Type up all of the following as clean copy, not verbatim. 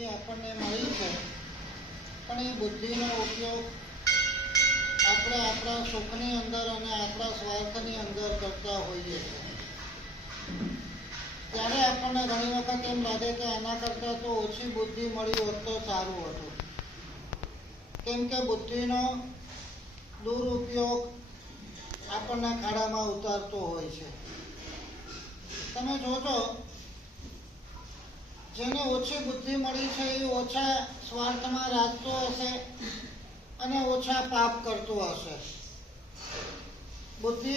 બુદ્ધિ આપણને મળી છે, પણ એ બુદ્ધિનો ઉપયોગ આપણે આપણા સુખની અંદર અને આપણા સ્વાર્થની અંદર કરતા હોઈએ છીએ. ત્યારે આપણને ઘણી વખત એમ લાગે કે આના કરતાં તો ઓછી બુદ્ધિ મળી હોત તો સારું હતું, કેમ કે બુદ્ધિનો દુરુપયોગ આપણને ખાડામાં ઉતારતો હોય છે. તમે જોજો, જેને ઓછી બુદ્ધિ મળી છે એ ઓછા સ્વાર્થમાં રાખતો હશે અને ઓછા પાપ કરતો હશે. બુદ્ધિ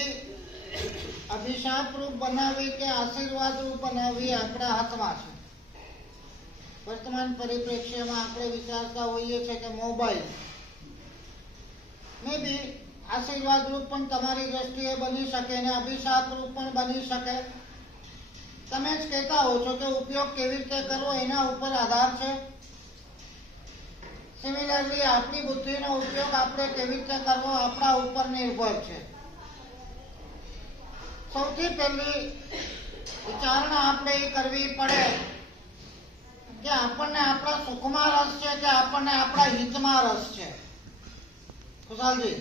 અભિશાપરૂપ બનાવી કે આશીર્વાદરૂપ બનાવવી આપણા હાથમાં છે. વર્તમાન પરિપ્રેક્ષ્યમાં આપણે વિચારતા હોઈએ છીએ કે મોબાઈલ મે બી આશીર્વાદરૂપ પણ તમારી દ્રષ્ટિએ બની શકે અને અભિશાપરૂપ પણ બની શકે. તમે જ કહેતા હો છો કે ઉપયોગ કેવી રીતે કરવો એના ઉપર આધાર છે. સિમિલરલી આપણી બુદ્ધિનો ઉપયોગ આપણે કેવી રીતે કરવો આપણા ઉપર નિર્ભર છે. સૌથી પહેલી વિચારણા આપણે એ કરવી પડે કે આપણને આપણા સુખમાં રસ છે કે આપણને આપણા હિતમાં રસ છે. ખુશાલજી,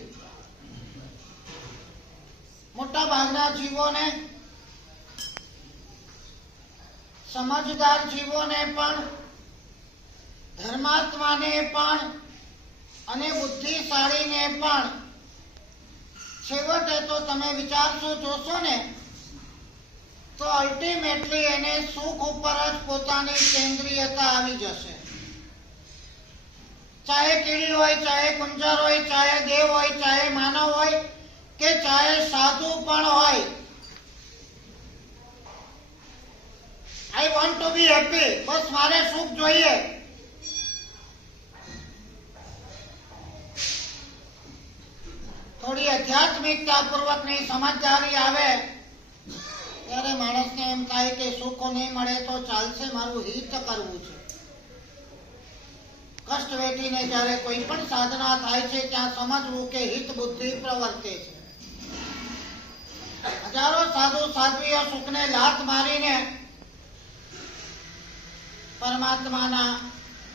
મોટા ભાગના જીવોને, સમજદાર જીવોને પણ, ધર્માત્માને પણ અને બુદ્ધિશાળીને પણ છેવટે તો તમે વિચારશો જોશો ને તો અલ્ટિમેટલી એને સુખ ઉપર જ પોતાની કેન્દ્રીયતા આવી જશે. ચાહે કીડી હોય, ચાહે કુંજર હોય, ચાહે દેવ હોય, ચાહે માનવ હોય કે ચાહે સાધુ પણ હોય. I want to be happy, બસ મારે સુખ જોઈએ. થોડી આધ્યાત્મિકતા પૂર્વકની સમજદારી આવે ત્યારે માણસને એમ થાય કે સુખ નહીં મળે તો ચાલશે, મારું હિત કરવું છે. કષ્ટ વેઠીને જ્યારે કોઈ પણ સાધના થાય છે ત્યાં સમજવું કે હિત બુદ્ધિ પ્રવર્તે છે. હજારો સાધુ સાધ્વીઓ સુખને લાત મારીને પરમાત્માના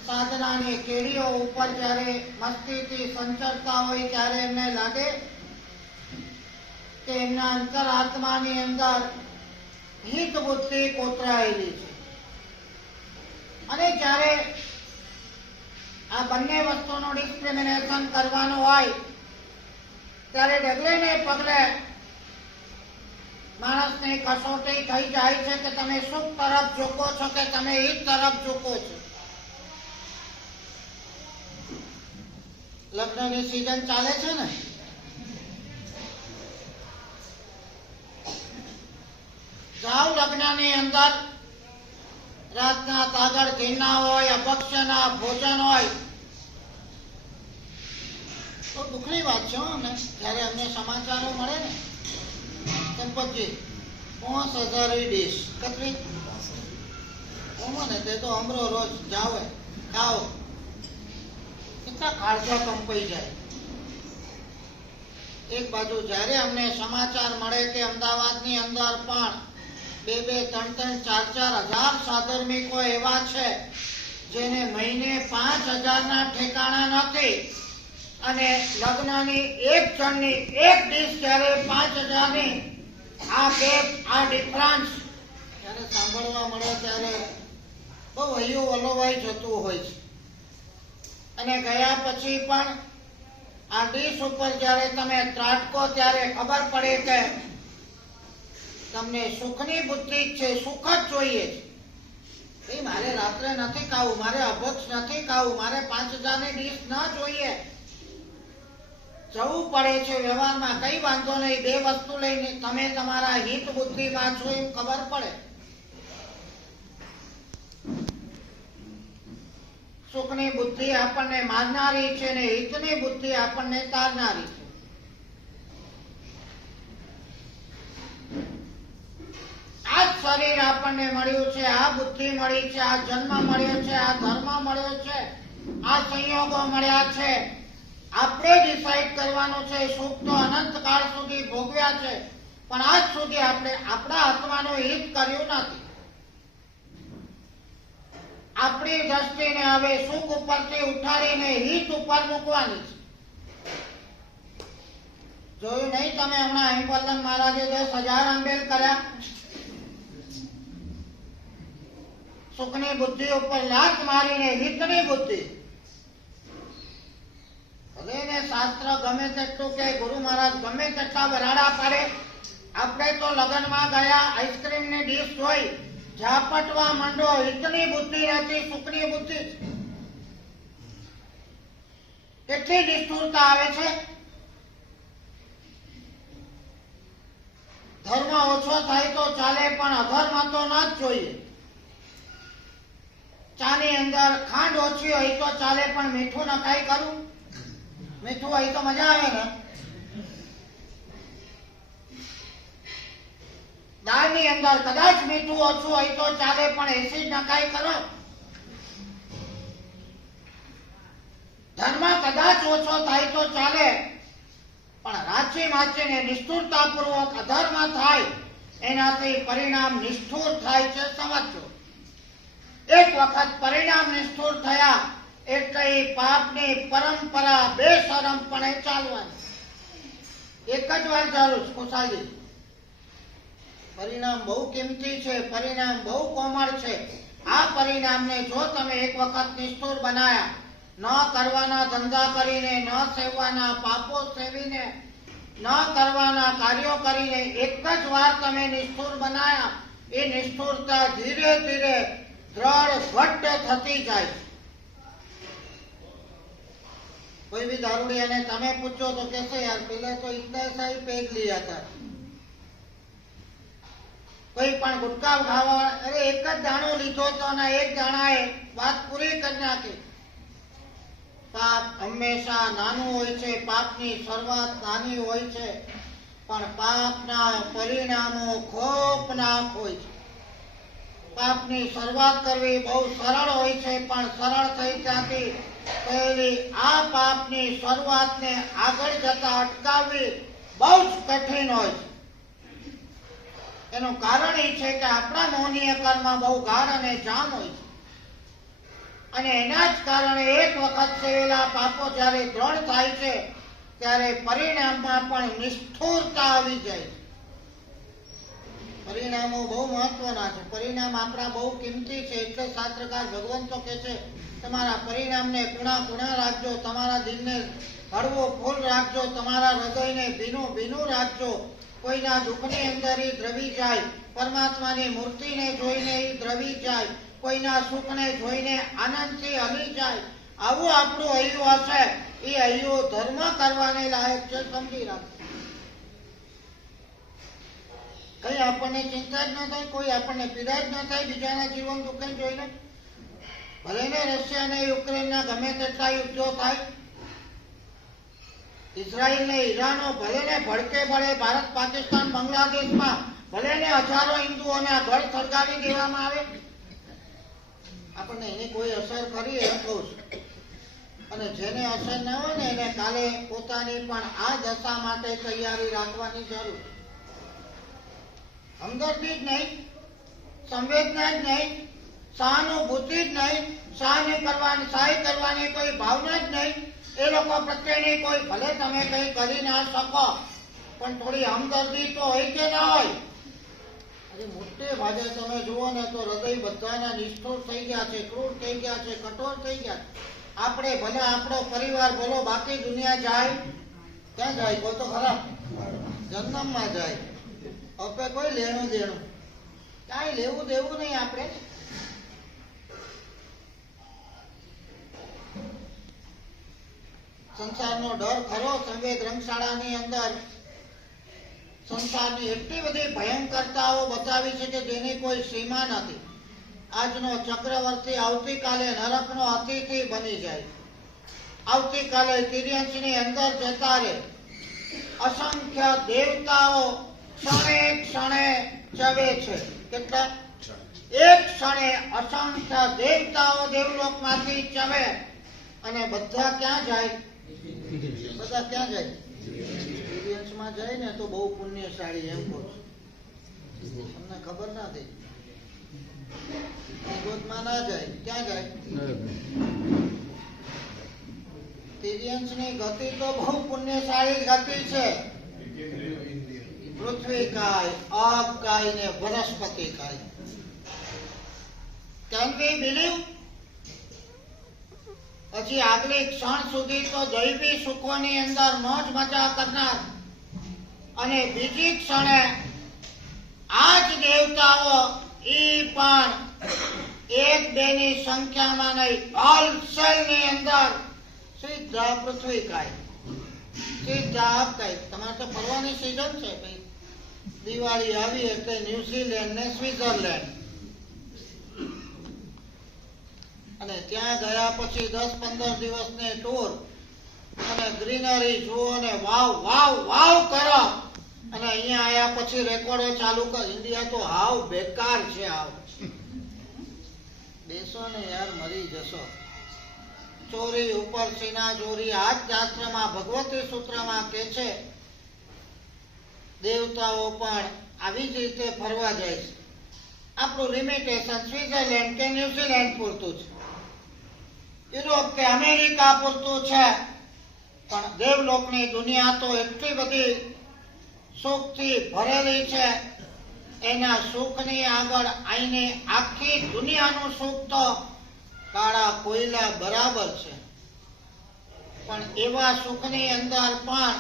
સાધનાની કેડીઓ ઉપર જ્યારે મસ્તીથી સંચરતા હોય ત્યારે એમને લાગે કે એમના અંતરાત્માની અંદર હિત બુદ્ધિ કોતરાયેલી છે. અને જ્યારે આ બંને વસ્તુનું ડિસ્ક્રિમિનેશન કરવાનું હોય ત્યારે ડગલે ને પગલે માણસની કસોટી થઈ જાય છે કે તમે સુખ તરફ ઝૂકો છો કે તમે હિત તરફ ઝૂકો છો. લગ્નની સીઝન ચાલે છે ને, જાવ લગ્નની અંદર, રાતના તાગડ ઘીના હોય, અભક્ષ્યના ભોજન હોય. તો દુઃખની વાત છે અમને જ્યારે અમને સમાચારો મળે ને સંપતજી 5000 ડીશ કેટલી ને તે તો અમરો રોજ જાવે ખાઓ, કેટલા કાળજા કંપાઈ જાય. એક બાજુ જ્યારે અમને સમાચાર મળે કે અમદાવાદની અંદર પણ 2-3-4 હજાર સાધર્મિકો એવા છે જેને મહિને 5000ના ઠેકાણા નથી અને લગ્નની એક જણની એક ડીશ જ્યારે 5000ની આ ડિફરન્સ જ્યારે સાંભળવા મળે ત્યારે બહુ હૈયું વલોવાઈ જતું હોય છે. અને ગયા પછી પણ આ ડીશ ઉપર જ્યારે તમે ત્રાટકો ત્યારે ખબર પડે કે તમને સુખની બુદ્ધિ છે, સુખ જ જોઈએ છે. મારે રાત્રે નથી ખાવું, મારે અભક્ષ નથી ખાવું, મારે 5000ની ડીશ ન જોઈએ. જવું પડે છે વ્યવહારમાં, કઈ વાંધો નહીં, બે વસ્તુ લઈને તમે તમારા હિત બુદ્ધિમાં છો એમ ખબર પડે. સુખની બુદ્ધિ આપણને મારનારી છે ને હિતની બુદ્ધિ આપણને તારનારી છે. આ જ શરીર આપણને મળ્યું છે, આ બુદ્ધિ મળી છે, આ જન્મ મળ્યો છે, આ ધર્મ મળ્યો છે, આ સંયોગો મળ્યા છે. આપણે ડિસાઈડ કરવાનું છે. સુખ તો અનંત કાળ સુધી ભોગવ્યા છે પણ આજ સુધી આપણે આપણા આત્માનું હિત કર્યું નથી. આપણી દ્રષ્ટિને હવે સુખ ઉપરથી ઉઠાડીને હિત ઉપર મૂકવાની છે. જોયું નહીં તમે હમણાં હિમવલ્લભ મહારાજે 10,000 આંબેલ કર્યા? સુખની બુદ્ધિ ઉપર લાત મારીને હિતની બુદ્ધિ. ભલે શાસ્ત્ર ગમે તેટલું કે ગુરુ મહારાજ ગમે તેટલા બરાડા પાડે, આપણે તો લગ્નમાં ગયા, આઈસ્ક્રીમ ની ડીશ જોઈ, ઝાપટવા માંડો. હિતની બુદ્ધિ નથી, સુખની બુદ્ધિ. કેટલી નિષ્ઠુરતા આવે છે. ધર્મ ઓછો થાય તો ચાલે, પણ અધર્મ તો ન જ જોઈએ. ચાની અંદર ખાંડ ઓછી હોય તો ચાલે, પણ મીઠું નખાઈ કરું? મીઠું હોય તો મજા આવે ને. દાળની અંદર કદાચ મીઠું ઓછું હોય તો ચાલે, પણ એસિડ નખાઈ કરો? ધર્મ કદાચ ઓછો થાય તો ચાલે, પણ રાચી માચીને નિષ્ઠુરતાપૂર્વક અધર્મ થાય, એનાથી પરિણામ નિષ્ઠુર થાય છે. સમજો, એક વખત પરિણામ નિષ્ઠુર થયા એટલે પાપની પરંપરા બેશરમપણે ચાલવાની. એક જ વાર જરૂર ખુશાલી. પરિણામ બહુ કિંમતી છે, પરિણામ બહુ કોમળ છે. આ પરિણામને જો તમે એક વખત નિષ્ઠુર બનાયા, ન કરવાના ધંધા કરીને, ન સેવવાના પાપો સેવીને, ન કરવાના કાર્યો કરીને એક જ વાર તમે નિષ્ઠુર બનાયા, એ નિષ્ઠુરતા ધીરે ધીરે દ્રઢ ઘટ્ટ થતી જાય. કોઈ भी દારૂડિયાને તમે પૂછો તો કહેશે, યાર પેલા તો ઇतना सा ही पेग लिया था. કોઈ પણ ગુટકા ખાવા, અરે એક જ દાણો લીધો તો ના, એક દાણાએ વાત પૂરી કરી નાખી. પાપ હંમેશા નાનું હોય છે, પાપની શરૂઆત નાની હોય છે, પણ પાપના પરિણામો ખોફનાક હોય છે. પાપની શરૂઆત કરવી બહુ સરળ હોય છે, પણ સરળ થઈ ત્યાંથી પહેલી આ પાપની શરૂઆતને આગળ જતા અટકાવવી બહુ જ કઠિન હોય છે. એનું કારણ એ છે કે આપણા મોહનીય કર્મ બહુ ગાઢ અને જામ હોય છે, અને એના જ કારણે એક વખત સેવેલા પાપો જ્યારે દ્રઢ થાય છે, ત્યારે પરિણામમાં પણ નિષ્ઠુરતા આવી જાય છે. પરિણામો બહુ મહત્વના છે. પરિણામ આપણા બહુ કિંમતી છે. એટલે શાસ્ત્રકાર ભગવાન તો કહે છે, તમારા પરિણામને કુણા રાખજો, તમારા દિલને હળવો ફૂલ રાખજો, તમારા હૃદયને ભીનું ભીનું રાખજો. કોઈના દુઃખની અંદર એ દ્રવી જાય, પરમાત્માની મૂર્તિને જોઈને એ દ્રવી જાય, કોઈના સુખને જોઈને આનંદથી હલી જાય. આવું આપણું હૈયું હશે, એ હૈયું ધર્મ કરવાને લાયક છે. સમજી રાખજો. કઈ આપણને ચિંતા જ ન થાય, કોઈ આપણને પીડા જ ન થાય બીજાના જીવન દુઃખ જોઈને. ભલે ને રશિયા ને યુક્રેનના ગમે તેટલા યુદ્ધો થાય, ઇઝરાયલ ને ઈરાનો ભલે ને ભડકે બળે, ભારત પાકિસ્તાન બાંગ્લાદેશમાં ભલે ને હજારો હિન્દુઓના ઘર સળગાવી દેવામાં આવે, આપણને એની કોઈ અસર કરી એમ કહું છું. અને જેને અસર ન હોય ને એને કાલે પોતાની પણ આ દશા માટે તૈયારી રાખવાની જરૂર. હમદર્દી જ નહીં, સંવેદના જ નહીં, સહાનુભૂતિ જ નહીં, સહાય કરવાની કોઈ ભાવના જ નહીં, એ લોકો પ્રત્યેની કોઈ, ભલે તમે કઈ કરી ના શકો પણ થોડી હમદર્દી તો હોય કે ના હોય. આજે મોટે ભાગે તમે જુઓ ને તો હૃદય બધાના નિષ્ઠુર થઈ ગયા છે, ક્રૂર થઈ ગયા છે, કઠોર થઈ ગયા છે. આપણે ભલે આપણો પરિવાર બોલો, બાકી દુનિયા જાય ક્યાં જાય? કોઈ તો ખરા જન્મમાં જાય. હવે કોઈ લેણું દેણું કાંઈ લેવું દેવું નહીં. આપણે સંસારનો ડર ખરો. સંવેદ રંગશાળાની અંદર સંસારની એટલી બધી ભયંકરતાઓ બતાવી છે કે જેની કોઈ સીમા નથી. આજનો ચક્રવર્તી આવતીકાલે નરકનો અતિથિ બની જાય, આવતીકાલે તિર્યંશની અંદર જતા રહે. અસંખ્ય દેવતાઓ ક્ષણે ક્ષણે ચવે છે. કેટલા? એક ક્ષણે અસંખ્ય દેવતાઓ દેવલોકમાંથી ચવે, અને બધા ક્યાં જાય? બધા ક્યાં જાય? તિર્યંશમાં જાય ને તો બહુ પુણ્યશાળી એમ કહું છું. તમને ખબર નથી. ગોદમાં ના જાય, ક્યાં જાય? તિર્યંશની ગતિ તો બહુ પુણ્યશાળી ગતિ છે. પૃથ્વી કાય, આપ કાય ને વનસ્પતિ કાય. Can we believe? પછી આગલી ક્ષણ સુધી તો દૈવી સુખોની અંદર મોજ મજા કરનાર અને બીજી ક્ષણે આ જ દેવતાઓ ઈ પણ એક બે ની સંખ્યામાં નહીં, હોલસેલ ની અંદર સીધા પૃથ્વી કાય, સીધા આપ કાય. તમારે તો ફરવાની સિઝન છે ભાઈ. દિવાળી આવી એટલે ન્યુઝીલેન્ડ ને સ્વિટ્ઝરલેન્ડ, અને ત્યાં ગયા પછી 10-15 દિવસની ટૂર અને ગ્રીનરી જુઓ ને વાવ વાવ વાવ કરો, અને અહીંયા આયા પછી રેકોર્ડો ચાલુ કર. ઇન્ડિયા તો હાવ બેકાર છે. હાવ બેસો ને યાર, મરી જશો. ચોરી ઉપર સીના ચોરી. આ જ શાસ્ત્રમાં ભગવતી સૂત્રમાં કે છે દેવતાઓ પણ આવી જ રીતે ફરવા જાય છે. આપણું લિમિટેશન સ્વિટ્ઝરલેન્ડ કે ન્યુઝીલેન્ડ પૂરતું છે, યુરોપ કે અમેરિકા પૂરતું છે. પણ દેવલોકની દુનિયા તો એટલી બધી સુખથી ભરેલી છે, એના સુખની આગળ આઈને આખી દુનિયાનું સુખ તો કાળા કોયલા બરાબર છે. પણ એવા સુખની અંદર પણ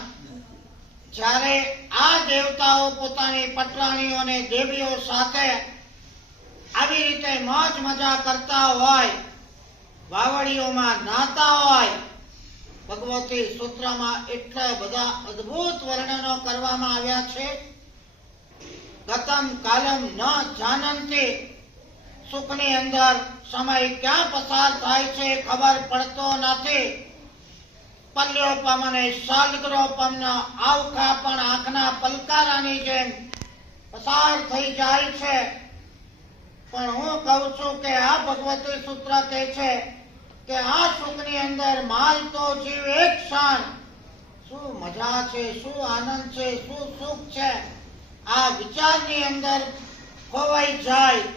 જ્યારે આ દેવતાઓ પોતાની પટરાણીઓ અને દેવીઓ સાથે આવી રીતે મોજ મજા કરતા હોય, વાવડીઓમાં નાતા હોય, ભગવતી સૂત્રમાં એટલા બધા અદ્ભુત વર્ણનો કરવામાં આવ્યા છે. ગતમ કાલમ ન જાનંતી. સુખની અંદર સમય ક્યાં પસાર થાય છે ખબર પડતો નથી. પલ્યોપમ અને શાલગ્રોપમના આવખા પણ આંખના પલકારાની જેમ પસાર થઈ જાય છે. પણ હું કહું છું કે આ ભગવતી સૂત્ર કહે છે કે આ સુખની અંદર માલ તો જીવ એક ક્ષણ. શું મજા છે, શું આનંદ છે, શું સુખ છે, આ વિચારની અંદર ખોવાઈ જાય.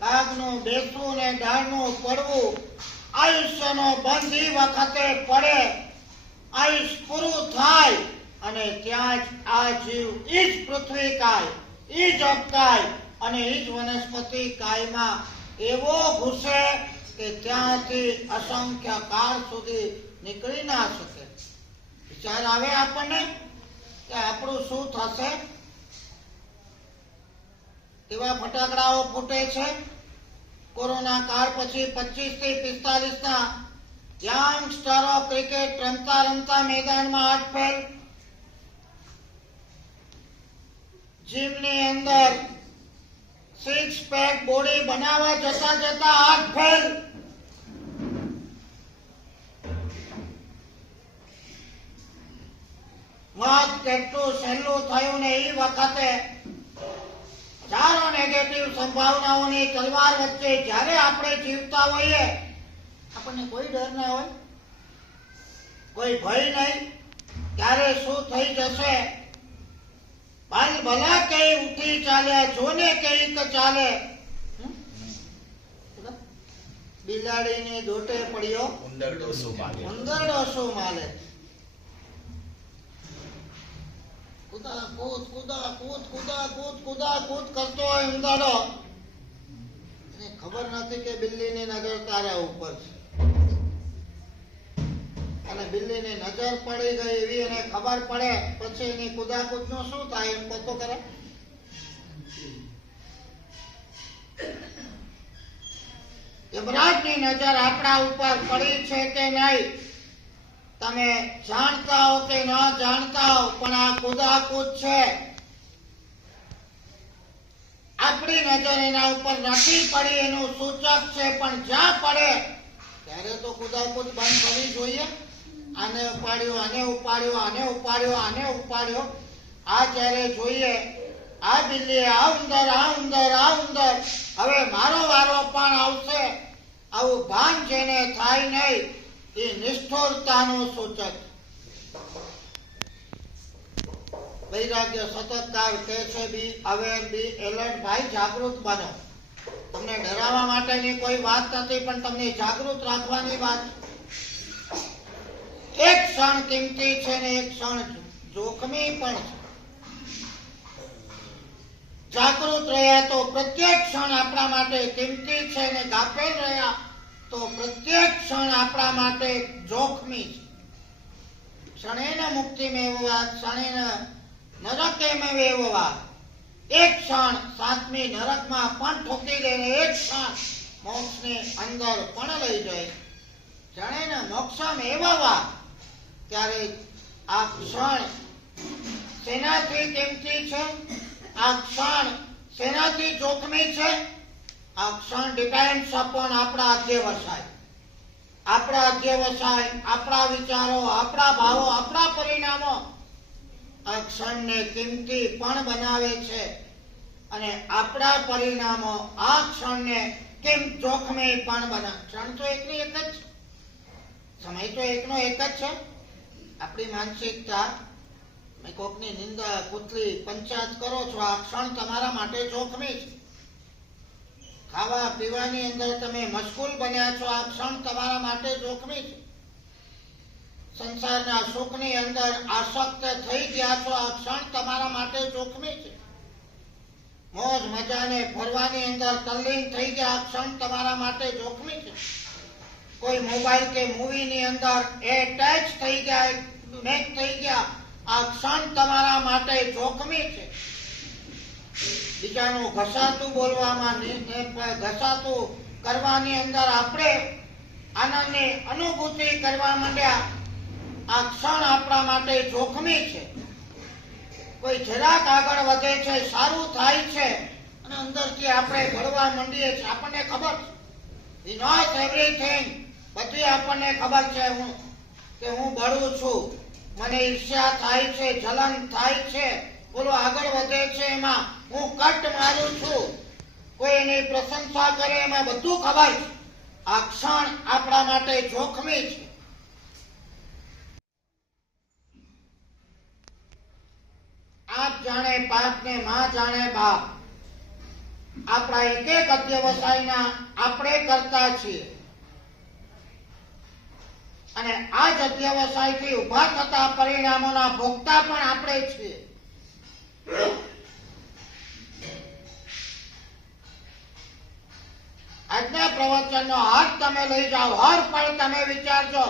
કાગનું બેસવું ને ડાળનું પડવું, આયુષ્યનો બંધ ઈ વખતે પડે. આયુષ પૂરું થાય અને ત્યાં જ આ જીવ ઈ જ પૃથ્વી કાય, ઈ જ અપકાય અને ઈ જ વનસ્પતિ કાયમાં એવો ઘૂસે કે ત્યાંથી અસંખ્ય કાળ સુધી નીકળી ના શકે. વિચાર આવે આપણને કે આપણું શું થશે? એવા ફટાકડાઓ ફૂટે છે. કોરોના કાળ પછી 25 થી 45 ના યંગસ્ટરો ક્રિકેટ રમતા રમતા મેદાનમાં આટફેલ, જીમની અંદર સિક્સ પેક બોડી બનાવવા જતા જતા આટફેલ. મોત કેટલું સહેલું થયું ને એ વખતે ચારો નેગેટિવ સંભાવનાઓની તલવાર વચ્ચે જ્યારે આપણે જીવતા હોઈએ, આપણને કોઈ ડર ના હોય, કોઈ ભય નહીં. ત્યારે શું થઈ જશે? બાલ ભલા કઈ ઉઠી ચાલ્યા, જોને કઈક ચાલે. બિલાડીની દોટે પડ્યો ઉંદરડો શું માલે. કુદા કૂદ કુદા કૂદ કુદા કૂદ કુદા કૂદ કરતો હોય ઉંદરડો. એને ખબર નથી કે બિલ્લીની નજર તારા ઉપર છે, અને બિલ્લીની નજર પડી ગઈ એવી એને ખબર પડે પછી એની કુદાકૂદ નું શું થાય એમ પતો કરે? યમરાજની નજર આપણા ઉપર પડી છે કે નહીં, તમે જાણતા હો કે ન જાણતા હો, પણ આ કુદાકૂદ છે. આપણી નજર એના ઉપર નથી પડી એનું સૂચક છે, પણ જ્યાં પડે ત્યારે તો કુદાકૂદ બંધ કરવી જોઈએ. આને ઉપાડ્યો, આને ઉપાડ્યો, આને ઉપાડ્યો, આને ઉપાડ્યો. આ જ્યારે જોઈએ આ બિલ્લી, આ ઉંદર, આ ઉંદર, આ ઉંદર, હવે મારો વારો પણ આવશે, આવું ભાન જેને થાય નહીં એ નિષ્ઠુરતાનું સૂચક. વૈરાગ્ય સતતકાર કહે છે બી અવેર, બી એલર્ટ. ભાઈ જાગૃત બનો. તમને ડરાવવા માટેની કોઈ વાત નથી, પણ તમને જાગૃત રાખવાની વાત. એક ક્ષણ કિંમતી છે ને એક ક્ષણ જોખમી પણ છે. જાગૃત રહ્યા તો પ્રત્યેક ક્ષણ આપણા માટે કિંમતી છે ને ગાફેલ રહ્યા તો પ્રત્યેક ક્ષણ આપણા માટે જોખમી છે. ક્ષણેન મુક્તિ મેળવવા, ક્ષણેન નરકે મેળવવા. એક ક્ષણ સાતમી નરકમાં પણ ઠોકી દે ને એક ક્ષણ મોક્ષની અંદર પણ લઈ જાય. ક્ષણેન મોક્ષમ મેળવવા. ત્યારે આ ક્ષણ શેનાથી કિંમતી છે? આ ક્ષણ શેનાથી જોખમી છે? આ ક્ષણ ડિપેન્ડ્સ અપોન આપણા અધ્યવસાય. આપણા અધ્યવસાય, આપણા વિચારો, આપણા ભાવો, આપણા પરિણામો આ ક્ષણને કિંમતી પણ બનાવે છે અને આપણા પરિણામો આ ક્ષણને જોખમી પણ બનાવે. ક્ષણ તો એકની એક જ છે, સમય તો એકનો એક જ છે. આપણી માનસિકતા, કોકની નિંદા, કુતરી, પંચાયત કરો છો, આ ક્ષણ તમારા માટે જોખમી છે. ખાવા પીવાની અંદર તમે મશગુલ બન્યા છો, આ ક્ષણ તમારા માટે જોખમી છે. સંસારના સુખની અંદર આસક્ત થઈ ગયા છો, આ ક્ષણ તમારા માટે જોખમી છે. મોજ મજાને ફરવાની અંદર તલ્લીન થઈ ગયા, આ ક્ષણ તમારા માટે જોખમી છે. કોઈ મોબાઈલ કે મૂવીની અંદર એટેચ થઈ ગયા, મેચ થઈ ગયા, આ ક્ષણ તમારા માટે જોખમી છે. બીજાનું ઘસાતું બોલવામાં, ઘસાતું કરવાની અંદર આપણે આનંદની અનુભૂતિ કરવા માંડ્યા, આ ક્ષણ આપણા માટે જોખમી છે. કોઈ જરાક આગળ વધે છે, સારું થાય છે અને અંદરથી આપણે બળવા માંડીએ છીએ. આપણને ખબર છે, વી નોટ એવરીથિંગ, બધી આપણને ખબર છે કે હું બળું છું, મને ઈર્ષ્યા થાય છે, જલન થાય છે, બોલો આગળ વધે છે એમાં હું કટ મારું છું, કોઈ એની પ્રશંસા કરે એમાં બધું ખબર છે. આ ક્ષણ આપણા માટે જોખમી છે. આપ જાણે બાપ ને માં જાણે બાપ. આપણા એક એક અધ્યવસાયના આપણે કરતા છીએ અને આ જ અધ્યવસાયથી ઉભા થતા પરિણામોના ભોગતા પણ આપણે છીએ. આજના પ્રવચનનો હાથ તમે લઈ જાઓ, હર પળ તમે વિચારજો,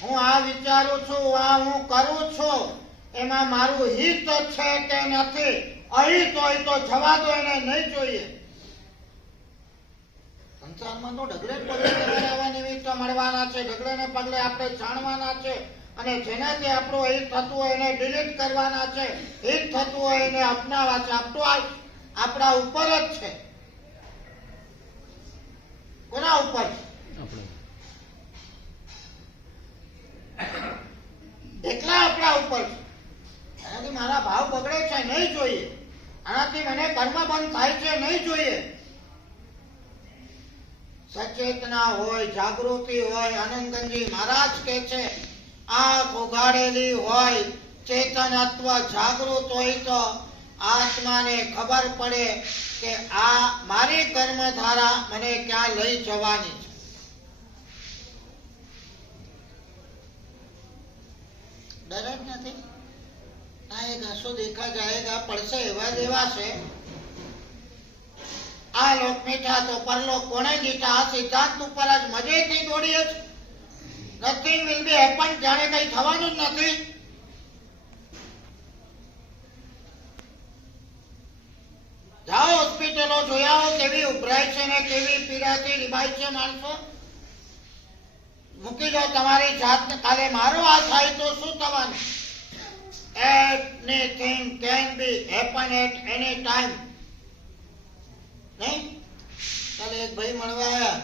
હું આ વિચારું છું, આ હું કરું છું, એમાં મારું હિત છે કે નથી? અહિત હોય તો જવા દો, એને નહીં જોઈએ. સંસારમાં તો ડગલે પગલે આવા નિમિત્ત મળવાના છે, ડગલે ને પગલે આપણે જાણવાના છે અને જેનાથી આપણું હિત થતું હોય એને ડિલીટ કરવાના છે, હિત થતું હોય એને અપનાવવા છે. આપણું આપણા ઉપર જ છે. કોના ઉપર? એકલા આપણા ઉપર છે. આનાથી મારા ભાવ બગડે છે, નહીં જોઈએ. આનાથી મને કર્મ બંધ થાય છે, નહીં જોઈએ. સચેતના હોય, જાગૃતિ હોય. આનંદગંજી મહારાજ કે છે, આંખ ઉઘાડેલી હોય, ચેતનત્વ જાગૃત હોય તો આત્માને ખબર પડે કે આ મારી કર્મધારા મને ક્યાં લઈ જવાની છે. ડર જ નથી. આ એક આંસુ દેખા જાયેગા, પડશે એવા દેવા છે. આ લોક મીઠા તો પરલોક કોણે જીતા? આ સિદ્ધાંત ઉપર જ મજેથી દોડીએ છે. નથિંગ વિલ બી હેપન, જાણે કઈ થવાનું જ નથી. જાઓ હોસ્પિટલો જોયા કેવી ઉભરાય છે ને કેવી પીડાથી રીબાય છે માણસો. મૂકી દો તમારી જાતને, કાલે મારો આ થાય તો શું થવાનું? Anything can be happen at any time. નહીં? કાલે એક ભાઈ મળવા આવ્યા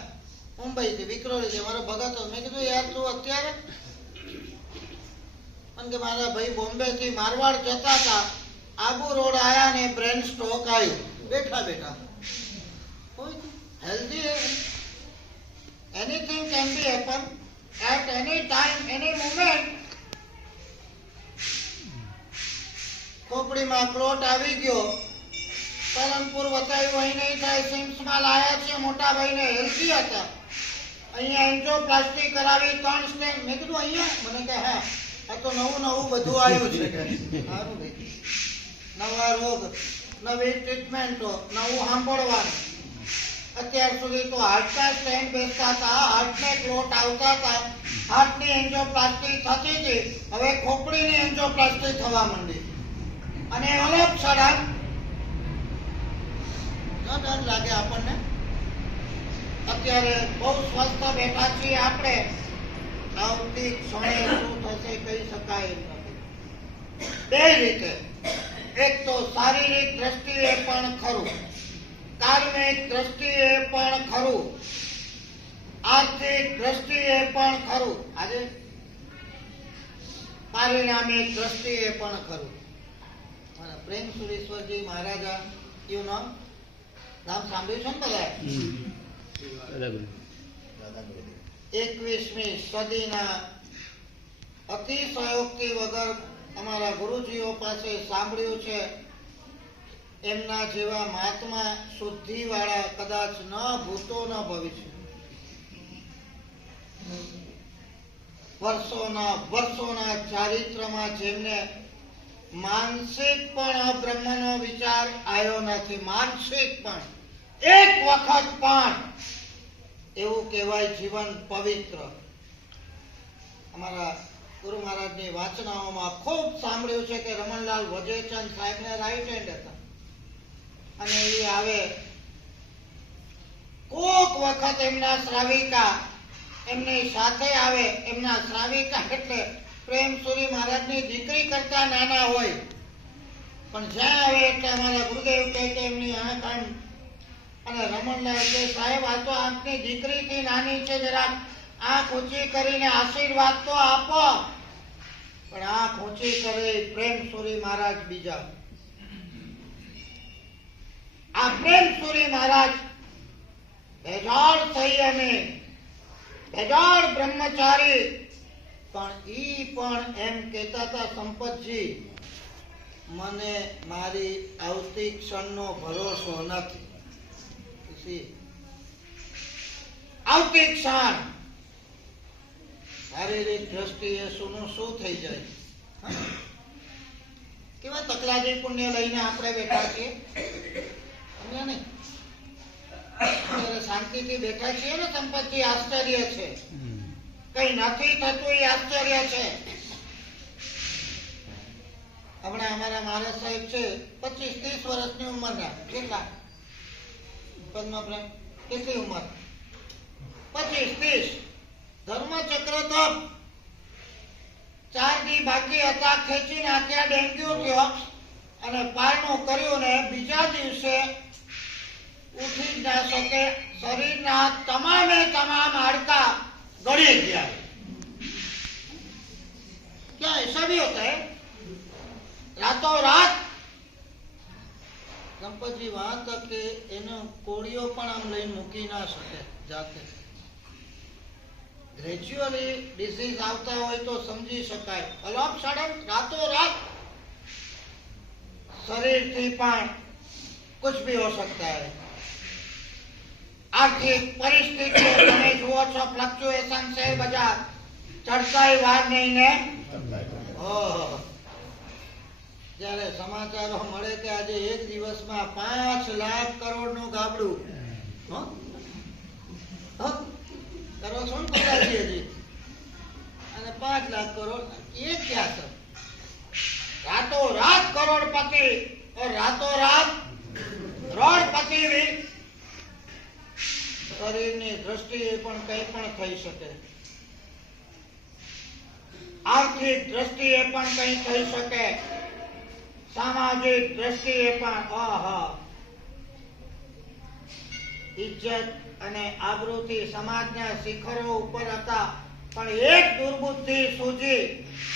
મુંબઈ થી, વિક્રોળી છે, મારો ભગત. મેં કીધું યાર તું અત્યારે, કારણ કે મારા ભાઈ બોમ્બે થી મારવાડ જતા હતા, આબુ રોડ આયા ને બ્રેન સ્ટ્રોક આવ્યું. બેઠા બેઠા healthy. Anything can be happen at any time, any moment. ખોપડીમાં ક્લોટ આવી ગયો, પાલનપુર વતાવ્યું અહીં નહીં થાય, સિમ્સમાં લાયા છે, મોટા ભાઈને હેલ્થી હતા, અહીંયા એન્જિયોપ્લાસ્ટી કરાવી 3 સ્ટેન્ડ. મેં કીધું અહીંયા? મને કે હા, આ તો નવું બધું આવ્યું છે. સારું ભાઈ, નવા રોગ, નવી ટ્રીટમેન્ટો, નવું સાંભળવાનું. અત્યાર સુધી તો હાર્ટના સ્ટેન્ડ બેસતા હતા, હાર્ટને ક્લોટ આવતા હતા, હાર્ટની એન્જિયોપ્લાસ્ટી થતી હતી, હવે ખોપડીની એન્જિયોપ્લાસ્ટી થવા માંડી. અને અલગ સડક ડર લાગે આપણને. અત્યારે બહુ સ્વસ્થ બેઠા છીએ આપણે, આવતી ક્ષણે શું થશે કહી શકાય એમ નથી. બે રીતે, એક તો શારીરિક દ્રષ્ટિએ પણ ખરું, કાર્મિક દ્રષ્ટિએ પણ ખરું, આર્થિક દ્રષ્ટિએ પણ ખરું, આજે પારિણામિક દ્રષ્ટિએ પણ ખરું. પ્રેમ સુરેશ્વરજી મહારાજા એવું નામ સાંભળ્યું છે ને બધા? 21મી સદીના અતિશયોક્તિ વગર અમારા ગુરુજીઓ પાસે સાંભળ્યું છે. એમના જેવા મહાત્મા શુદ્ધિ વાળા કદાચ ન ભૂતો ન ભવિષ્ય. વર્ષોના ચારિત્રમાં જેમને માનસિક પણ બ્રહ્મનો વિચાર આવ્યો નથી, માનસિક પણ એક વખત પણ, એવું કહેવાય જીવન પવિત્ર. અમારા ગુરુ મહારાજની વાચનાઓમાં ખૂબ સાંભળ્યું છે કે રમણલાલ વજેચંદ સાહેબને રાઈટ હેન્ડ હતા, અને એ આવે કોક વખત એમના શ્રાવિકા એમની સાથે આવે. એમના શ્રાવિકા એટલે પ્રેમસુરી મહારાજની દીકરી કરતા નાના હોય, પણ જ્યાં આવે એટલે અમારા ગુરુદેવ કહે કે એમની આંખ આમ, અને રમણલાલ કે સાહેબ આ તો આંખની દીકરીથી નાની છે, જરાક આંખ ઊંચી કરીને આશીર્વાદ તો આપો. પણ આંખ ઊંચી કરે પ્રેમસુરી મહારાજ બીજા. આ પ્રેમસુરી મહારાજ બેજાડ સંયમી, બેજાડ બ્રહ્મચારી, પણ ઈ પણ એમ કહેતા હતા, સંપતજી મને મારી આવતી ક્ષણનો ભરોસો નથી. આવતી ક્ષણ શારીરિક દ્રષ્ટિએ શું થઈ જાય. કેવા તકલાદી પુણ્ય લઈને આપણે બેઠા છીએ, નહીં શાંતિથી બેઠા છીએ ને સંપત્તિ. આશ્ચર્ય છે, કઈ નથી થતું એ આશ્ચર્ય છે. હમણાં અમારા મહારાજ સાહેબ છે 25-30 વર્ષની ઉંમરના, કેટલા પદ્મપ્રેમ કેટલી ઉંમર? 25-30. ધર્મચક્ર તપ 4 દી બાકી હતા, ખેંચી નાખ્યા, ડેન્ગ્યુ થયો અને પારણું કર્યું ને બીજા દિવસે ઉઠી જ ના શકે, શરીરના તમામે તમામ હાડકા ગળી ગયા. क्या ऐसा भी होता है? रातों रात संपतजी वहां तक के एनो कोड़ियों पण आम लई मूकी ना सके जाते. ग्रेजुअली डिसीज આવતા હોય તો સમજી શકાય. અલગ સડન રાતો રાત शरीर थी पण कुछ भी हो सकता है. आर्थिक परिस्थितिओ તમે જુઓ છો, ફ્લક્ચ્યુએશન શેર બજાર ચડતાઈ વાર નહીં ને. જ્યારે સમાચારો મળે કે આજે એક દિવસમાં 5 લાખ કરોડનું ગાબડું કરો છો ને કદાચી હજી, અને 5 લાખ કરોડ એ ક્યાં છે? રાતों रात करोड़पति और रातों रात करोड़पति भी. શરીરની દ્રષ્ટિએ પણ કંઈ પણ થઈ શકે, આર્થિક દ્રષ્ટિએ પણ કંઈ થઈ શકે, સામાજિક દ્રષ્ટિએ પણ. ઇજ્જત અને આબરૂથી સમાજના શિખરો ઉપર હતા, પણ એક દુર્બુદ્ધિ સૂજી,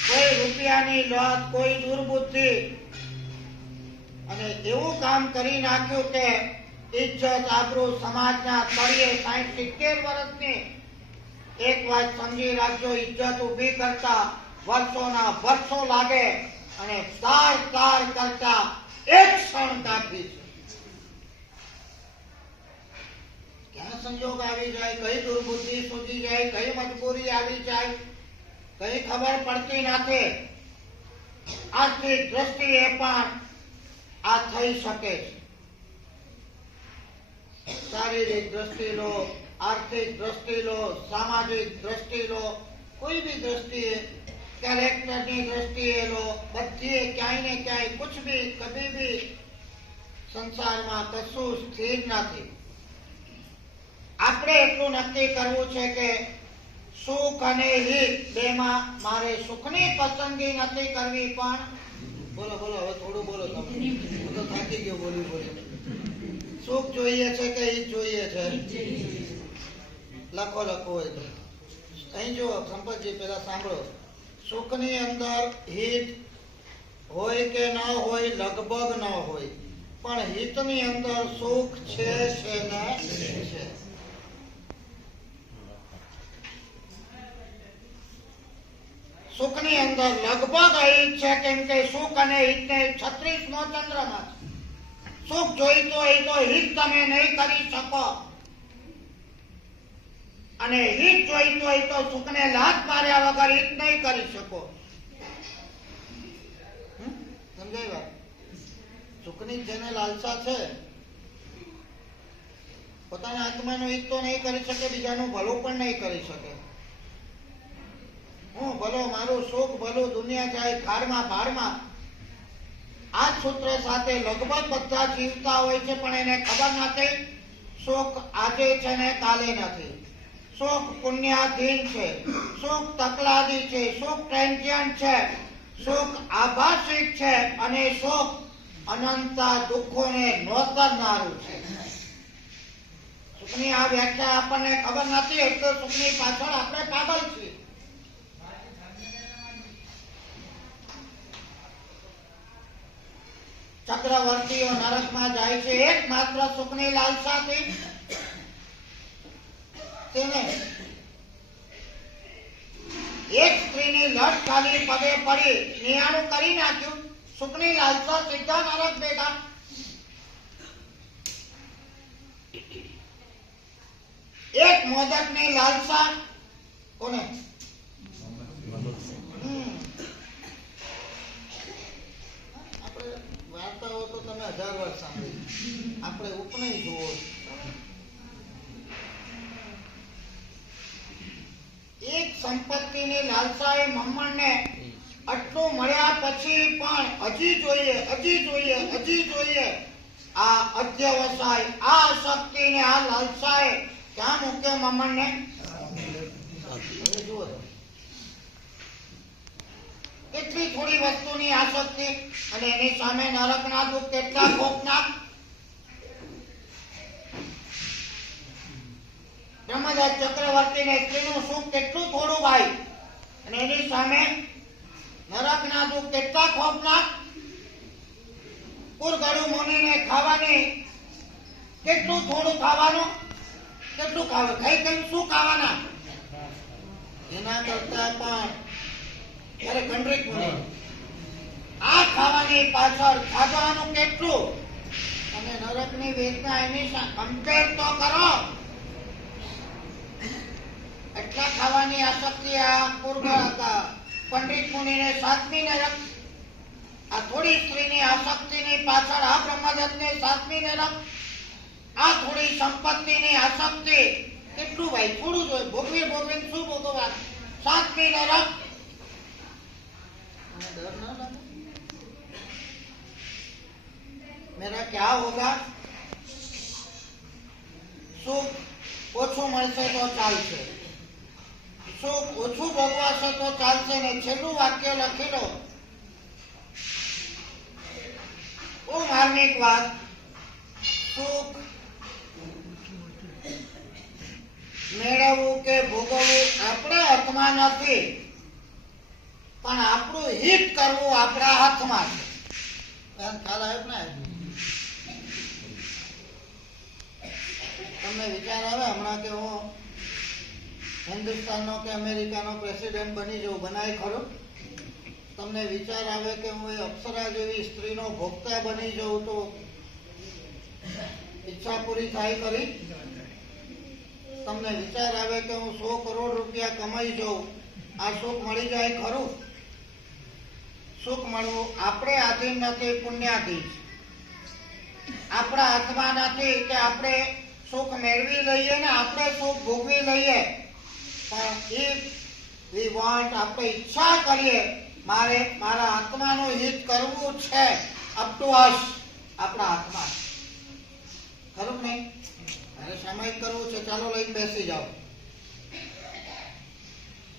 કોઈ રૂપિયાની લોટ, કોઈ દુર્બુદ્ધિ, અને એવું કામ કરી નાખ્યું કે ઇજ્જત આબરૂ સમાજના તળિયે 60-70 વર્ષની. એક વાત સમજી રાખજો, ઇજ્જત ઊભી કરતા વર્ષોના વર્ષો લાગે, અને તાર કરતા એક ક્ષણ કાફી છે. સંજોગ આવી જાય, કઈ દુર્બુદ્ધિ સૂજી જાય, કઈ મજબૂરી આવી જાય, કઈ ખબર પડતી નથી. આર્થિક દ્રષ્ટિએ પણ આ થઈ શકે છે. શારીરિક દ્રષ્ટિ લો, આર્થિક દ્રષ્ટિ લો, સામાજિક દ્રષ્ટિ લો, કોઈ બી દ્રષ્ટિએ, કેરેક્ટરની દ્રષ્ટિએ લો, બધી ક્યાંય ને ક્યાંય કુછ ભી કભી ભી સંસારમાં કશું સ્થિર નથી. આપણે એટલું નક્કી કરવું છે કે સુખ અને હિત બેમાં મારે સુખની પસંદગી નથી કરવી, પણ બોલો બોલો હવે થોડું બોલો તમે, હું તો થાકી ગયો બોલી. સુખ જોઈએ છે કે હિત જોઈએ છે? લખો હોય તો અહીં જો સંપતજી પેલા સાંભળો. સુખની અંદર હિત હોય કે ન હોય, લગભગ ન હોય, પણ હિતની અંદર સુખ છે ને છે. સુખની અંદર લગભગ હિત છે, કેમ કે સુખ અને હિતને 36મો ચંદ્રમાં છે. સુખ જોઈતો હોય તો હિત તમે નહીં કરી શકો, અને હિત જોઈતો હોય તો સુખને લાત માર્યા વગર હિત નહીં કરી શકો. સમજાય વાત? સુખની જેને લાલસા છે, પોતાના આત્માનું હિત તો નહીં કરી શકે, બીજાનું ભલું પણ નહીં કરી શકે. હું ભલો, મારું સુખ ભલું, દુનિયા જાય ખારમાં ભારમાં, આ સૂત્ર સાથે લગભગ બધા જીવતા હોય છે, પણ એને ખબર નથી સુખ આજે છે ને કાલે નથી. સુખ પુણ્યાધીન છે, સુખ તકલાદી છે, સુખ ટ્રાન્ઝિયન્ટ છે, સુખ આભાસિક છે, અને સુખ અનંત દુઃખોને નોતરનારું છે. સુખની આ વ્યાખ્યા આપણને ખબર નથી, એટલે સુખની પાછળ આપણે પાગલ છીએ. ચક્રવર્તીઓ નરકમાં જાય છે એકમાત્ર સુખની લાલસાથી. તેને એક સ્ત્રીની લટ ખાલી પગે પડી નિયાણું કરી નાખ્યું, સુખની લાલસા સીધા નરક બેઠા. એક મોદકની લાલસા કોને? વાર્તાઓ તો તમે 1000 વાર સાંભળી, આપણે ઉપનય જુઓ. એક સંપત્તિની લાલસા એ મમ્મણને આટલું મળ્યા પછી પણ હજી જોઈએ. આ અધ્યવસાય, આ શક્તિ ને આ લાલસાએ ક્યાં મૂકે મમ્મણને? જુઓ કેટલી થોડી વસ્તુની આસક્તિ, અને એની સામે નરકના દુઃખ કેટલા ખોફનાક. બ્રહ્મદત્ત ચક્રવર્તીને સ્ત્રીનું સુખ કેટલું થોડું ભાઈ, અને એની સામે નરકના દુઃખ કેટલા ખોફનાક. કુરગળુ મુનિને ખાવાની કેટલું થોડું ખાવાનું, કેટલું ખાઈ શું ખાવાના, એના કરતા પણ ત્યારે કંડરીક મુનિ આ ખાવાની પાછળ ખાવાનું કેટલું, અને નરકની વેદના એની કમ્પેર તો કરો. એટલા ખાવાની આસક્તિ આ પંડિત મુનિને 7મી નરક. આ થોડી સ્ત્રીની આસક્તિની પાછળ આ બ્રહ્મદત્તને 7મી નરક. આ થોડી સંપત્તિની આસક્તિ કેટલું ભાઈ, થોડું જ હોય, ભોગવી શું ભોગવવા, 7મી નરક. डर ना लगे? मेरा क्या होगा? सुख ओछું મળશે તો ચાલશે, સુખ ઓછું ભોગવાશે તો ચાલશે ને. છેલ્લું વાક્ય લખી લો, બહુ માર્મિક વાત. સુખ મેળવવું કે ભોગવવું આપણા હાથમાં નથી, પણ આપણું હિત કરવું આપણા હાથમાં છે. ખ્યાલ આવ્યો ને? તમને વિચાર આવે હમણાં કે હું હિન્દુસ્તાનનો કે અમેરિકાનો પ્રેસિડેન્ટ બની જવું, બનાય ખરો? તમને વિચાર આવે કે હું એ અપ્સરા જેવી સ્ત્રીનો ભોક્તા બની જવું, તો ઈચ્છા પૂરી થાય ખરી? તમને વિચાર આવે કે હું 100 કરોડ રૂપિયા કમાઈ જાઉં, આ સુખ મળી જાય ખરું? સુખ મળવું આપણે આધીન નથી, પુણ્યાધીન. આપણા હાથમાં નથી કે આપણે સુખ મેળવી લઈએ ને આપણે સુખ ભોગવી લઈએ. પણ if we want, આપણે ઈચ્છા કરીએ મારે મારા આત્માનું હિત કરવું છે, અપ ટુ અસ, આપણા હાથમાં ખરું નહીં? અરે સમય કરવું છે, ચાલો લઈને બેસી જાઓ.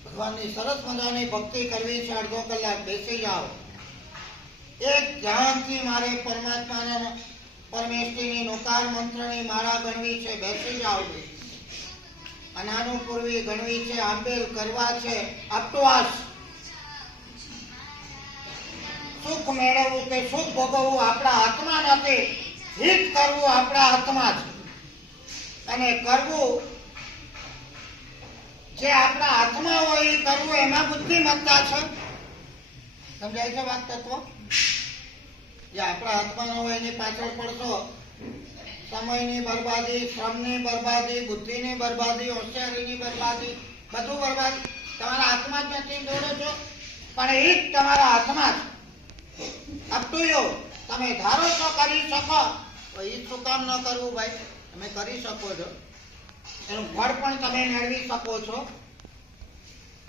ભગવાનની સરસ મજાની ભક્તિ કરવી છે, અડધો કલાક બેસી જાઓ. એક ધ્યાનથી મારે પરમાત્માના પરમેષ્ઠીની નોકાર મંત્રની માળા ગણવી છે, બેસી જાઓ. અનાનુપૂર્વી ગણવી છે, આંબેલ કરવા છે, અપવાસ. સુખ મેળવવું કે સુખ ભોગવવું આપણા હાથમાં નથી, હિત કરવું આપણા હાથમાં છે. અને કરવું જે આપણા હાથમાં હોય એ કરવું, એમાં બુદ્ધિમત્તા છે. સમજાય છે વાત તત્વ? જે આપણા હાથમાં ન હોય એની પાછળ પડશો, સમયની બરબાદી, શ્રમની બરબાદી, બુદ્ધિની બરબાદી, હોશિયારીની બરબાદી, બધું બરબાદી. તમારા હાથમાં જ નથી, દોડો છો, પણ એ જ તમારા હાથમાં છે. Up to you. તમે ધારો છો કરી શકો, તો એ શું કામ ન કરવું ભાઈ? તમે કરી શકો છો, એનું ફળ પણ તમે મેળવી શકો છો.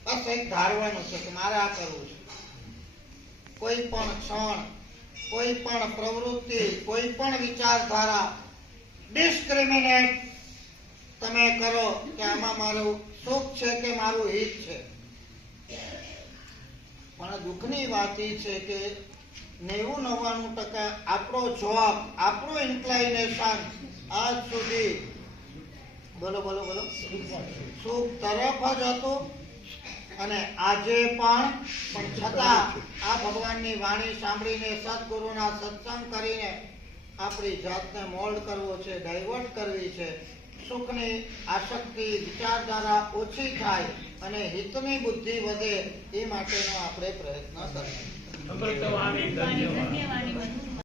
બસ એક ધારવાનું છે કે મારે આ કરવું છે. કોઈ પણ ક્ષણ, કોઈ પણ પ્રવૃત્તિ, કોઈ પણ વિચારધારા ડિસ્ક્રિમિનેટ તમે કરો કે આમાં મારું સુખ છે કે મારું હિત છે. પણ દુઃખની વાત એ છે કે 90-99% આપણો જવાબ, આપણું ઇન્ક્લાઇનેશન આજ સુધી બોલો બોલો બોલો સુખ તરફ જ હતું. અને આજે પણ છતાં આ ભગવાનની વાણી સાંભળીને, સદગુરુના સત્સંગ કરીને આપણી જાતને મોલ્ડ કરવો છે, ડાયવર્ટ કરવી છે. સુખની આસક્તિ, વિચારધારા ઓછી થાય અને હિતની બુદ્ધિ વધે, એ માટેનો આપણે પ્રયત્ન કરીએ.